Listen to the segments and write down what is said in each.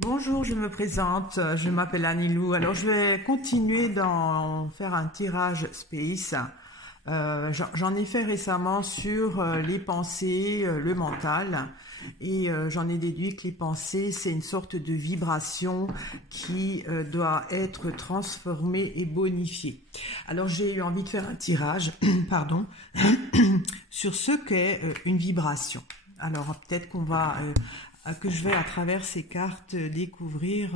Bonjour, je me présente, je m'appelle Anilou. Alors je vais continuer d'en faire un tirage space. J'en ai fait récemment sur les pensées, le mental, et j'en ai déduit que les pensées, c'est une sorte de vibration qui doit être transformée et bonifiée. Alors j'ai eu envie de faire un tirage, pardon, sur ce qu'est une vibration. Alors peut-être que je vais à travers ces cartes découvrir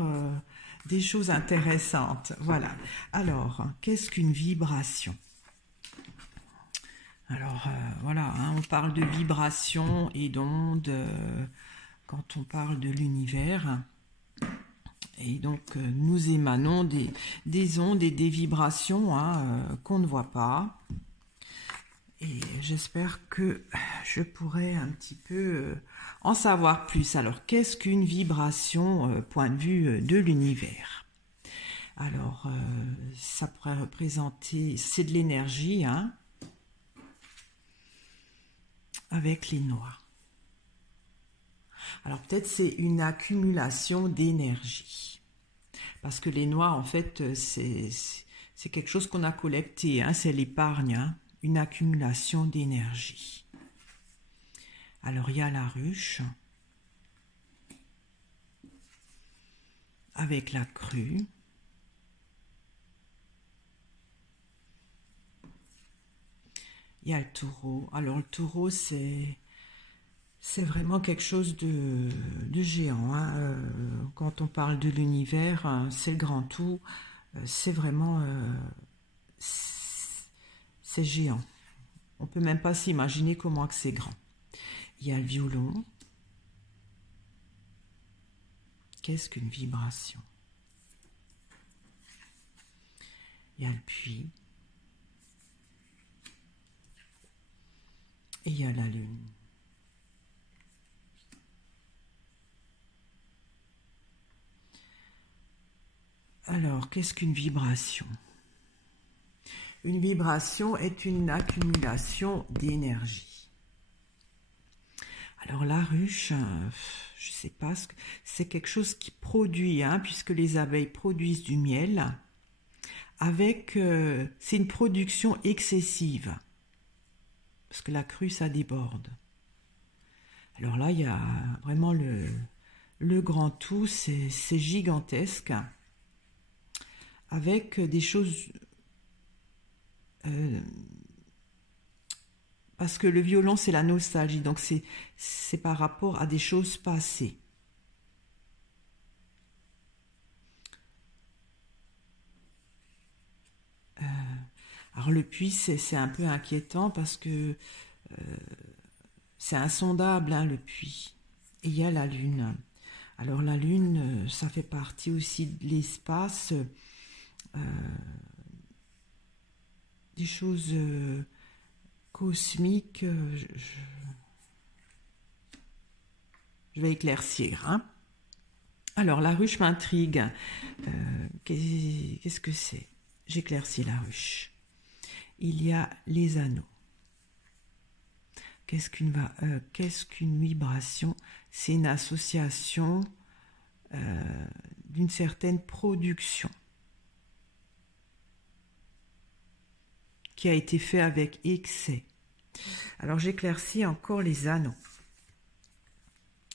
des choses intéressantes. Voilà. Alors, qu'est-ce qu'une vibration? Alors voilà, hein, on parle de vibration et d'ondes quand on parle de l'univers. Et donc nous émanons des ondes et des vibrations, hein, qu'on ne voit pas. Et j'espère que je pourrai un petit peu en savoir plus. Alors, qu'est-ce qu'une vibration, point de vue de l'univers? Alors, ça pourrait représenter, c'est de l'énergie, hein, avec les noix. Alors, peut-être c'est une accumulation d'énergie. Parce que les noix, en fait, c'est quelque chose qu'on a collecté, hein, c'est l'épargne, hein, une accumulation d'énergie. Alors, il y a la ruche avec la crue. Il y a le taureau. Alors, le taureau, c'est vraiment quelque chose de géant, hein. Quand on parle de l'univers, c'est le grand tout. C'est vraiment... c'est géant. On peut même pas s'imaginer comment que c'est grand. Il y a le violon. Qu'est-ce qu'une vibration? Il y a le puits. Et il y a la lune. Alors, qu'est-ce qu'une vibration? Une vibration est une accumulation d'énergie. Alors la ruche, je ne sais pas, c'est quelque chose qui produit, hein, puisque les abeilles produisent du miel, avec, c'est une production excessive, parce que la crue, ça déborde. Alors là, il y a vraiment le grand tout, c'est gigantesque, avec des choses... parce que le violon, c'est la nostalgie, donc c'est par rapport à des choses passées. Alors le puits, c'est un peu inquiétant parce que c'est insondable, hein, le puits. Et il y a la lune. Alors la lune, ça fait partie aussi de l'espace, des choses cosmiques. Je vais éclaircir, hein. Alors la ruche m'intrigue. Qu'est-ce que c'est? J'éclaircis la ruche. Il y a les anneaux. Qu'est-ce qu'une vibration? C'est une association d'une certaine production qui a été faite avec excès. Alors j'éclaircis encore les anneaux.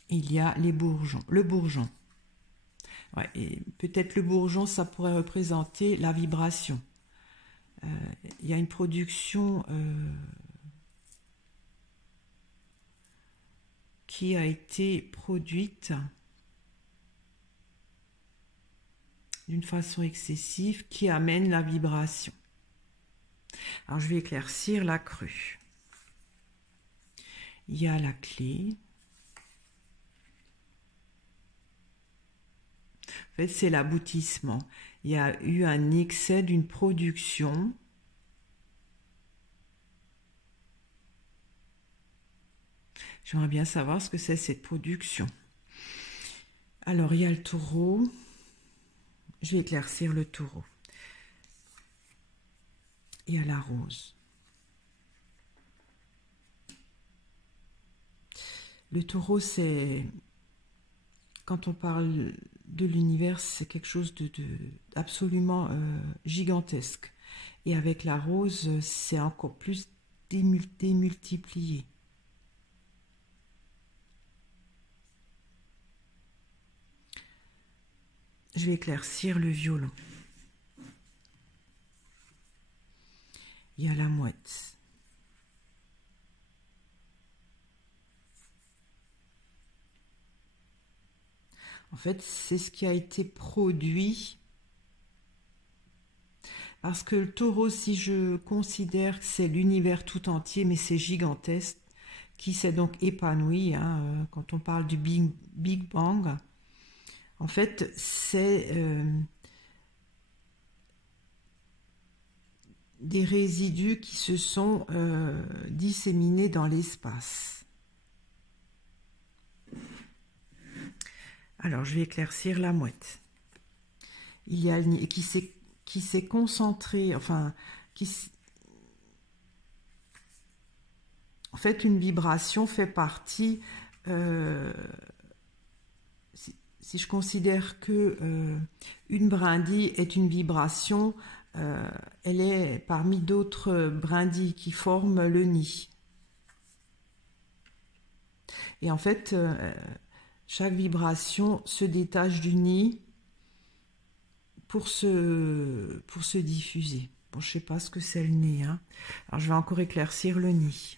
Il y a les bourgeons, le bourgeon. Ouais, et peut-être le bourgeon, ça pourrait représenter la vibration. Il y a une production qui a été produite d'une façon excessive qui amène la vibration. Alors je vais éclaircir la crue. Il y a la clé. En fait, c'est l'aboutissement. Il y a eu un excès d'une production J'aimerais bien savoir ce que c'est cette production. Alors, il y a le taureau. Je vais éclaircir le taureau. Il y a la rose. Le taureau, c'est... Quand on parle de l'univers, c'est quelque chose d'absolument gigantesque. Et avec la rose, c'est encore plus démultiplié. Je vais éclaircir le violon. Il y a la mouette. En fait, c'est ce qui a été produit. Parce que le taureau, si je considère que c'est l'univers tout entier, mais c'est gigantesque, qui s'est donc épanoui, hein, quand on parle du Big Bang, en fait, c'est des résidus qui se sont disséminés dans l'espace. Alors, je vais éclaircir la mouette. Il y a qui s'est concentré, enfin, en fait, une vibration fait partie, si je considère que une brindille est une vibration, elle est parmi d'autres brindilles qui forment le nid. Et en fait, chaque vibration se détache du nid pour se diffuser. Bon, je ne sais pas ce que c'est le nid, hein. Alors, je vais encore éclaircir le nid.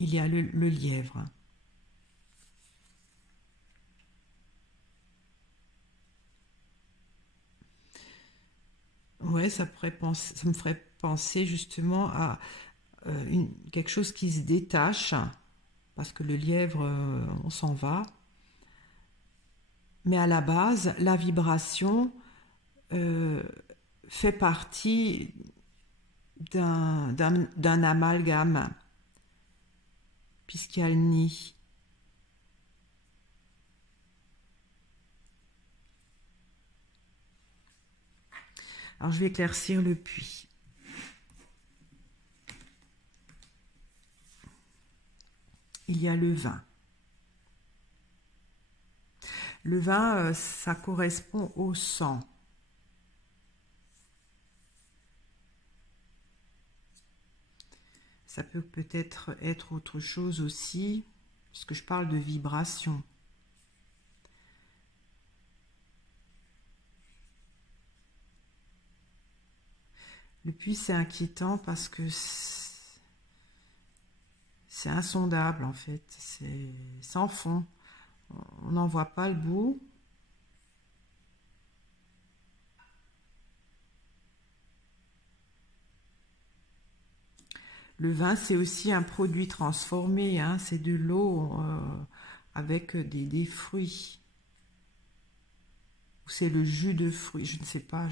Il y a le lièvre. Ouais, ça me ferait penser justement à quelque chose qui se détache, parce que le lièvre, on s'en va. Mais à la base, la vibration fait partie d'un amalgame, puisqu'il y a le nid. Alors je vais éclaircir le puits. Il y a le vin. Le vin, ça correspond au sang. Ça peut peut-être être autre chose aussi, puisque je parle de vibration. Le puits, c'est inquiétant parce que c'est insondable en fait, c'est sans fond. On n'en voit pas le bout. Le vin, c'est aussi un produit transformé, hein, c'est de l'eau avec des fruits. Ou c'est le jus de fruits, je ne sais pas,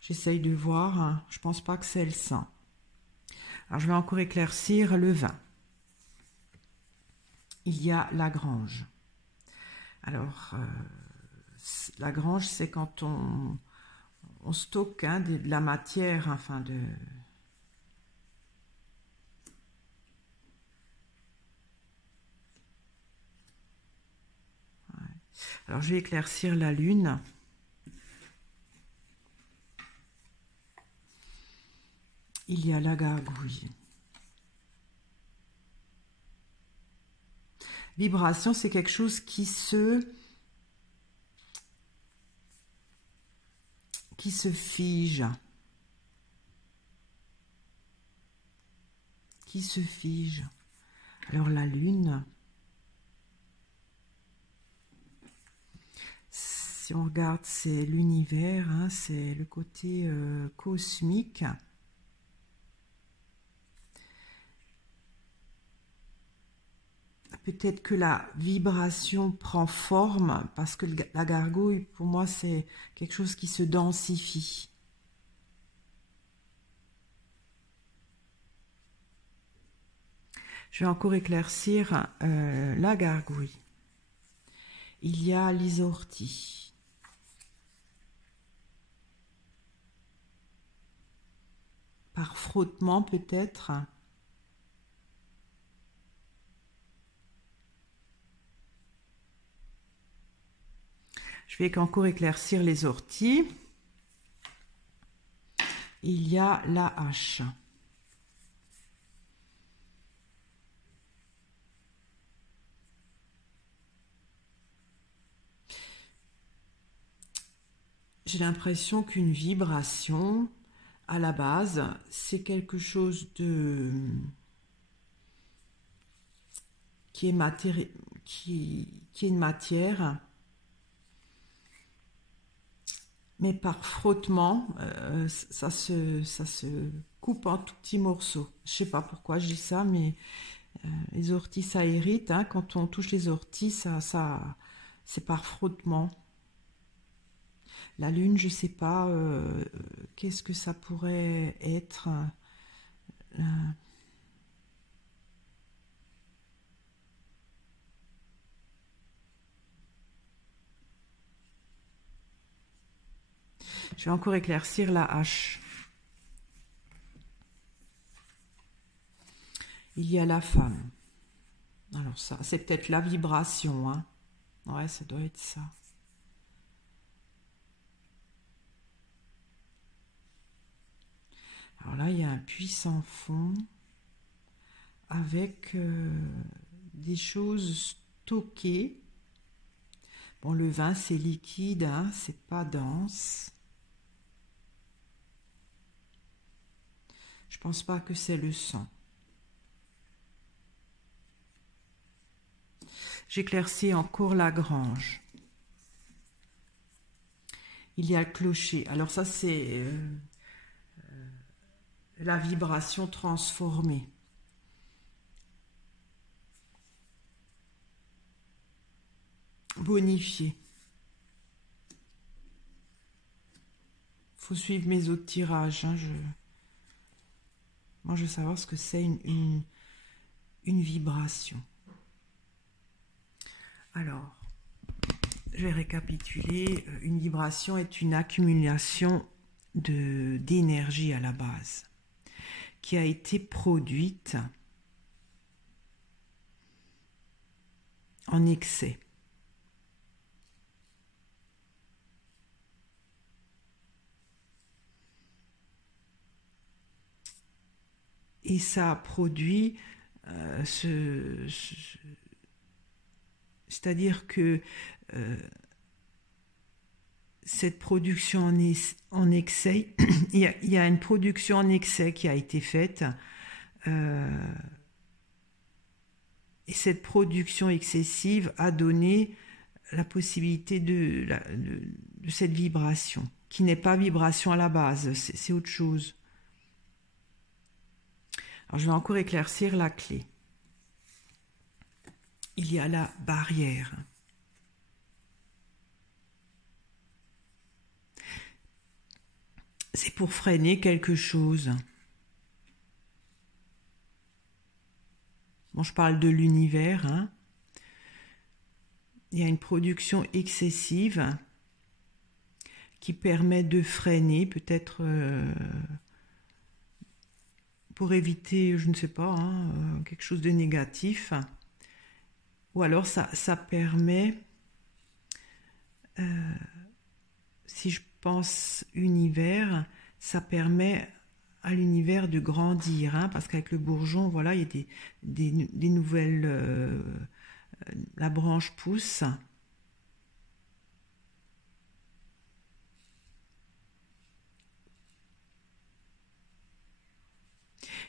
j'essaye de voir, hein. Je ne pense pas que c'est le sang. Alors je vais encore éclaircir le vin. Il y a la grange. Alors, la grange, c'est quand on stocke, hein, de la matière, enfin de... Ouais. Alors, je vais éclaircir la lune. Il y a la gargouille. Vibration, c'est quelque chose qui se fige. Qui se fige. Alors la lune, si on regarde, c'est l'univers, hein, c'est le côté cosmique. Peut-être que la vibration prend forme, parce que la gargouille, pour moi, c'est quelque chose qui se densifie. Je vais encore éclaircir la gargouille. Il y a les orties. Par frottement peut-être. Je vais encore éclaircir les orties. Il y a la hache. J'ai l'impression qu'une vibration, à la base, c'est quelque chose de qui est qui est une matière, mais par frottement, ça se coupe en tout petits morceaux. Je sais pas pourquoi je dis ça, mais les orties, ça hérite. Hein, quand on touche les orties, c'est par frottement. La lune, je sais pas, qu'est-ce que ça pourrait être. euh, Je vais encore éclaircir la hache. Il y a la femme. Alors ça, c'est peut-être la vibration. Hein. Ouais, ça doit être ça. Alors là, il y a un puissant fond avec des choses stockées. Bon, le vin, c'est liquide, hein, c'est pas dense. Je pense pas que c'est le sang. J'éclaircis encore la grange. Il y a le clocher. Alors ça, c'est la vibration transformée. Bonifiée. Faut suivre mes autres tirages. Hein, moi, je veux savoir ce que c'est une vibration. Alors, je vais récapituler. Une vibration est une accumulation d'énergie à la base qui a été produite en excès. Et ça a produit c'est-à-dire que cette production en excès, il y a une production en excès qui a été faite, et cette production excessive a donné la possibilité de cette vibration, qui n'est pas vibration à la base, c'est autre chose. Alors je vais encore éclaircir la clé. Il y a la barrière. C'est pour freiner quelque chose. Bon, je parle de l'univers. Hein. Il y a une production excessive qui permet de freiner, peut-être pour éviter, je ne sais pas, hein, quelque chose de négatif. Ou alors ça permet, si je pense univers, ça permet à l'univers de grandir, hein, parce qu'avec le bourgeon, voilà, il y a des nouvelles, la branche pousse.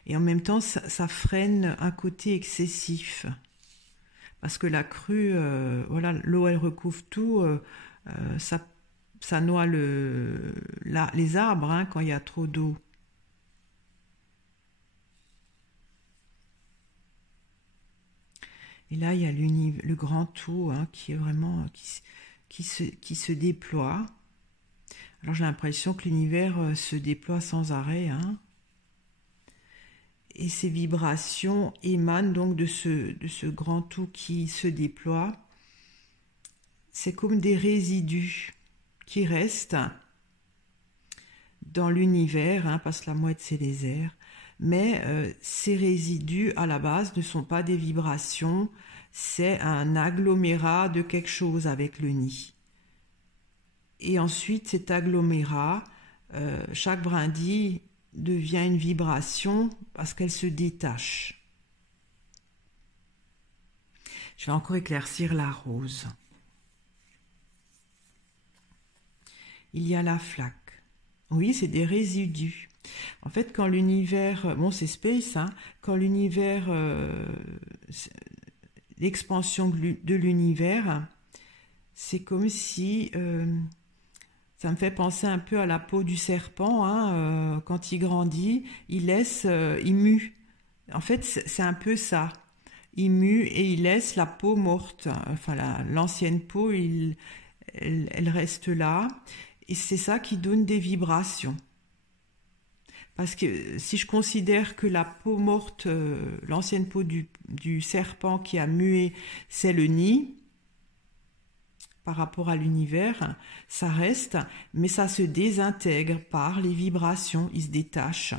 Et en même temps, ça freine un côté excessif. Parce que la crue, voilà, l'eau, elle recouvre tout, ça noie les arbres hein, quand il y a trop d'eau. Et là, il y a le grand tout hein, qui est vraiment qui se déploie. Alors j'ai l'impression que l'univers se déploie sans arrêt. Hein. Et ces vibrations émanent donc de ce grand tout qui se déploie. C'est comme des résidus qui restent dans l'univers, hein, parce que la mouette c'est les airs. Mais ces résidus à la base ne sont pas des vibrations, c'est un agglomérat de quelque chose avec le nid. Et ensuite, cet agglomérat, chaque brindille devient une vibration parce qu'elle se détache. Je vais encore éclaircir la rose. Il y a la flaque. Oui, c'est des résidus. En fait, quand l'univers, bon, c'est space, hein, quand l'univers, l'expansion de l'univers, c'est comme si, ça me fait penser un peu à la peau du serpent, hein, quand il grandit, il mue. En fait, c'est un peu ça. Il mue et il laisse la peau morte. Enfin, l'ancienne peau, elle reste là. Et c'est ça qui donne des vibrations. Parce que si je considère que la peau morte, l'ancienne peau du serpent qui a mué, c'est le nid, par rapport à l'univers, ça reste, mais ça se désintègre par les vibrations, il se détache.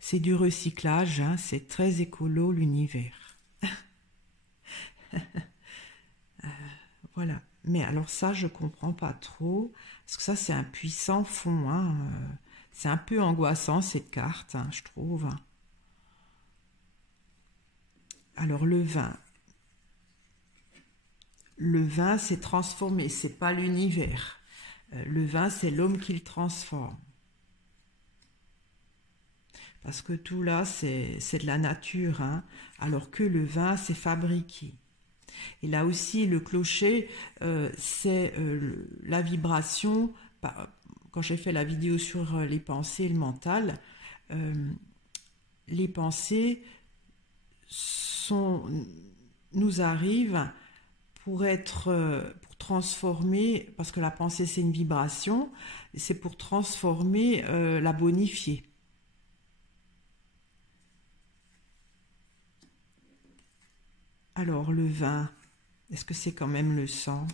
C'est du recyclage, hein, c'est très écolo l'univers. Voilà. Mais alors ça, je comprends pas trop, parce que ça, c'est un puissant fond. Hein. C'est un peu angoissant, cette carte, hein, je trouve. Alors, le vin. Le vin, c'est transformé, c'est pas l'univers. Le vin, c'est l'homme qui le transforme. Parce que tout là, c'est de la nature, hein, alors que le vin, c'est fabriqué. Et là aussi, le clocher, c'est la vibration. Quand j'ai fait la vidéo sur les pensées et le mental, les pensées nous arrivent pour transformer, parce que la pensée c'est une vibration, c'est pour transformer, la bonifier. Alors le vin, est-ce que c'est quand même le sang?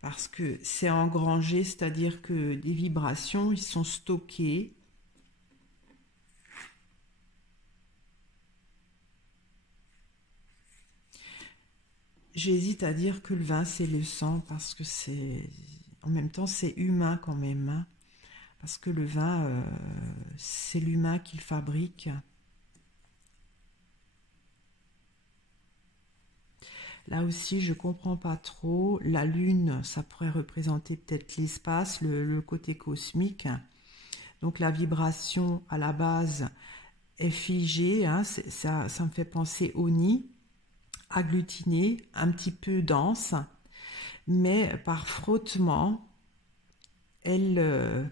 Parce que c'est engrangé, c'est-à-dire que les vibrations, ils sont stockés. J'hésite à dire que le vin, c'est le sang, parce que c'est... En même temps, c'est humain quand même. Hein, parce que le vin, c'est l'humain qui le fabrique. Là aussi, je comprends pas trop. La lune, ça pourrait représenter peut-être l'espace, le côté cosmique. Donc la vibration à la base est figée. Hein, ça me fait penser au nid, agglutiné, un petit peu dense, mais par frottement, elle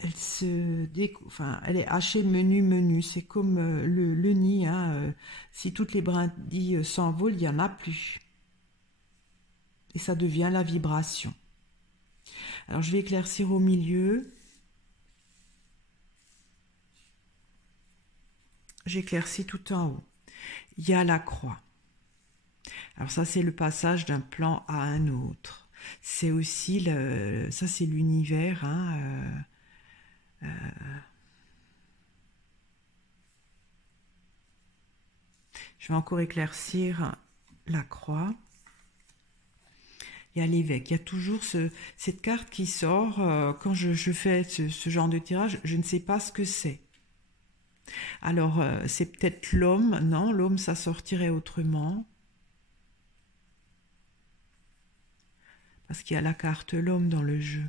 elle est hachée menu. C'est comme le nid. Hein, si toutes les brindilles s'envolent, il n'y en a plus. Et ça devient la vibration. Alors je vais éclaircir au milieu. J'éclaircis tout en haut. Il y a la croix. Alors ça, c'est le passage d'un plan à un autre. C'est aussi ça, c'est l'univers. Hein, je vais encore éclaircir la croix. Il y a l'évêque. Il y a toujours cette carte qui sort. Quand je fais ce genre de tirage, je ne sais pas ce que c'est. Alors, c'est peut-être l'homme. Non, l'homme, ça sortirait autrement. Parce qu'il y a la carte l'homme dans le jeu.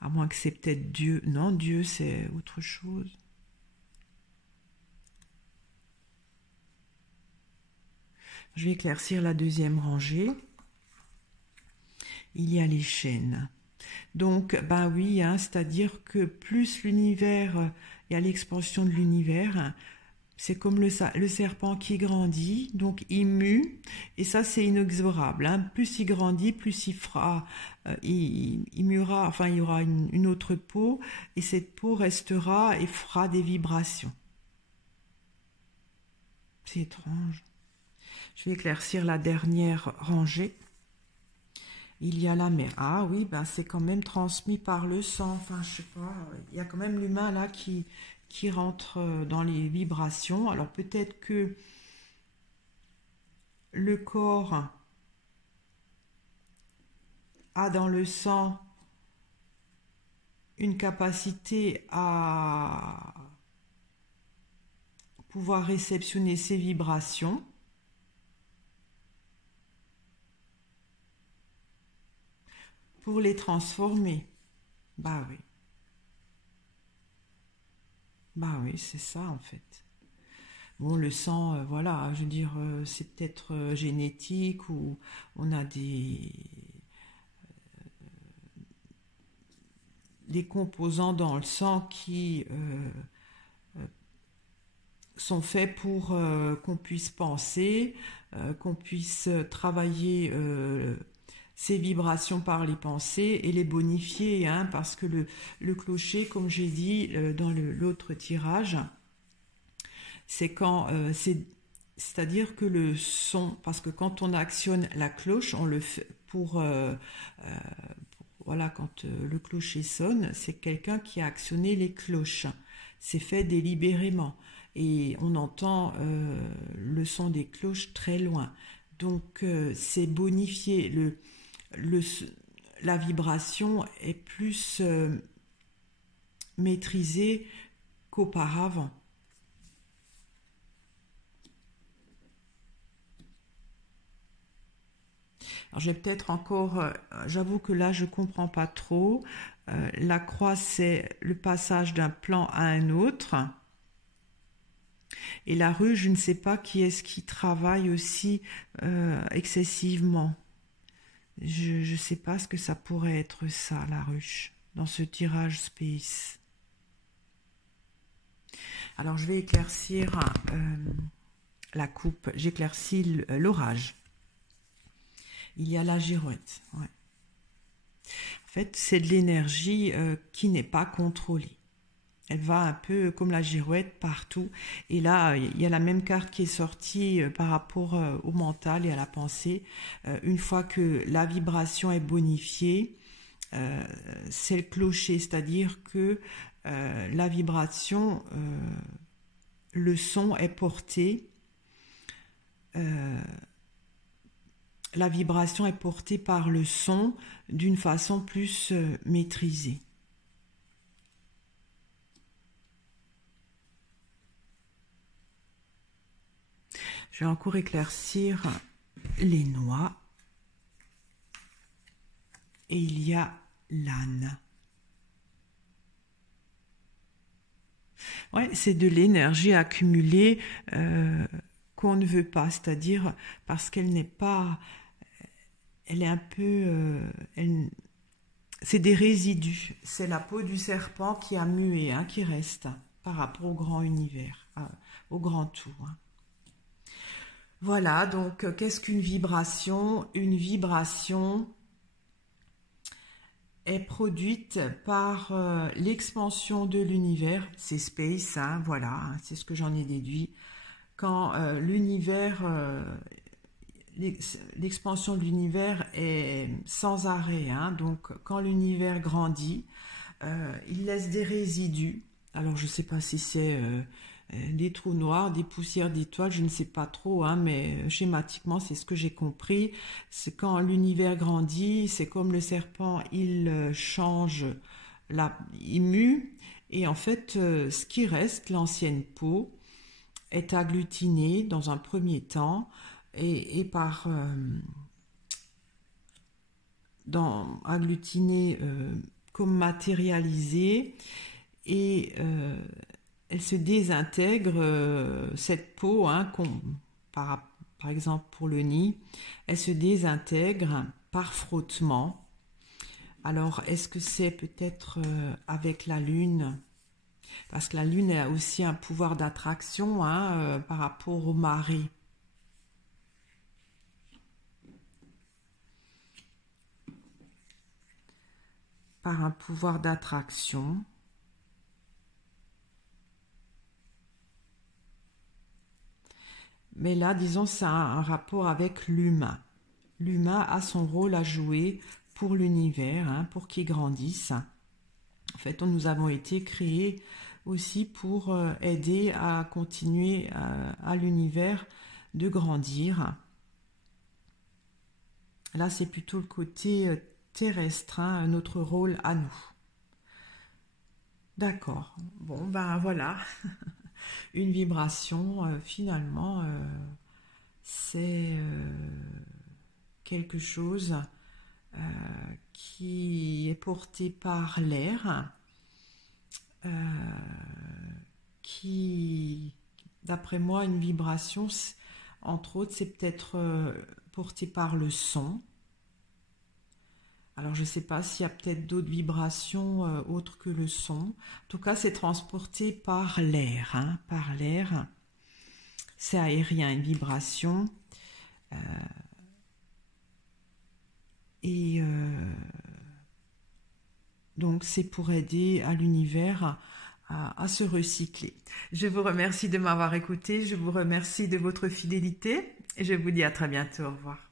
À moins que c'est peut-être Dieu. Non, Dieu, c'est autre chose. Je vais éclaircir la deuxième rangée. Il y a les chaînes. Donc, ben oui, hein, c'est-à-dire que plus l'univers, il y a l'expansion de l'univers, c'est comme le serpent qui grandit, donc il mue, et ça c'est inexorable. Hein. Plus il grandit, plus il fera, il muera, enfin il y aura une autre peau, et cette peau restera et fera des vibrations. C'est étrange. Je vais éclaircir la dernière rangée. Il y a la mer. Ah oui, ben c'est quand même transmis par le sang. Enfin, je sais pas. Il y a quand même l'humain là qui rentre dans les vibrations. Alors peut-être que le corps a dans le sang une capacité à pouvoir réceptionner ces vibrations pour les transformer. Bah oui, bah oui, c'est ça en fait. Bon, le sang, voilà, je veux dire, c'est peut-être génétique ou on a des composants dans le sang qui sont faits pour qu'on puisse penser, qu'on puisse travailler ces vibrations par les pensées et les bonifier, hein, parce que le clocher, comme j'ai dit dans l'autre tirage, c'est quand c'est-à-dire que le son, parce que quand on actionne la cloche, on le fait voilà, quand le clocher sonne, c'est quelqu'un qui a actionné les cloches. C'est fait délibérément et on entend le son des cloches très loin. Donc c'est bonifié. Le, la vibration est plus maîtrisée qu'auparavant. Alors j'ai peut-être encore, j'avoue que là je comprends pas trop. La croix c'est le passage d'un plan à un autre. Et la rue, je ne sais pas qui est-ce qui travaille aussi excessivement. Je ne sais pas ce que ça pourrait être ça, la ruche, dans ce tirage space. Alors je vais éclaircir la coupe. J'éclaircis l'orage. Il y a la girouette. Ouais. En fait, c'est de l'énergie qui n'est pas contrôlée. Elle va un peu comme la girouette partout. Et là, il y a la même carte qui est sortie par rapport au mental et à la pensée. Une fois que la vibration est bonifiée, c'est le clocher, c'est-à-dire que la vibration, le son est porté. La vibration est portée par le son d'une façon plus maîtrisée. Je vais encore éclaircir les noix. Et il y a l'âne. Ouais, c'est de l'énergie accumulée qu'on ne veut pas, c'est-à-dire parce qu'elle n'est pas, elle est un peu, c'est des résidus. C'est la peau du serpent qui a mué, hein, qui reste par rapport au grand univers, au grand tout. Hein. Voilà, donc qu'est-ce qu'une vibration? Une vibration est produite par l'expansion de l'univers, c'est space, hein, voilà, hein, c'est ce que j'en ai déduit. Quand l'univers, l'expansion de l'univers est sans arrêt, hein, donc quand l'univers grandit, il laisse des résidus. Alors je ne sais pas si c'est des trous noirs, des poussières d'étoiles, je ne sais pas trop, hein, mais schématiquement c'est ce que j'ai compris. C'est quand l'univers grandit, c'est comme le serpent, il change, il mue, et en fait ce qui reste, l'ancienne peau, est agglutiné dans un premier temps et par agglutiné comme matérialisé et elle se désintègre cette peau hein, par exemple pour le nid, elle se désintègre par frottement. Alors est-ce que c'est peut-être avec la lune? Parce que la lune a aussi un pouvoir d'attraction hein, par rapport au mari. Par un pouvoir d'attraction. Mais là, disons, ça a un rapport avec l'humain. l'humain a son rôle à jouer pour l'univers, hein, pour qu'il grandisse. En fait, nous avons été créés aussi pour aider à continuer à l'univers de grandir. Là, c'est plutôt le côté terrestre, hein, notre rôle à nous. D'accord. Bon, ben voilà. Une vibration, finalement, c'est quelque chose qui est porté par l'air, qui, d'après moi, une vibration, entre autres, c'est peut-être porté par le son. Alors, je ne sais pas s'il y a peut-être d'autres vibrations autres que le son. En tout cas, c'est transporté par l'air, hein, par l'air. C'est aérien, une vibration. Et donc, c'est pour aider à l'univers à se recycler. Je vous remercie de m'avoir écouté. Je vous remercie de votre fidélité. Et je vous dis à très bientôt. Au revoir.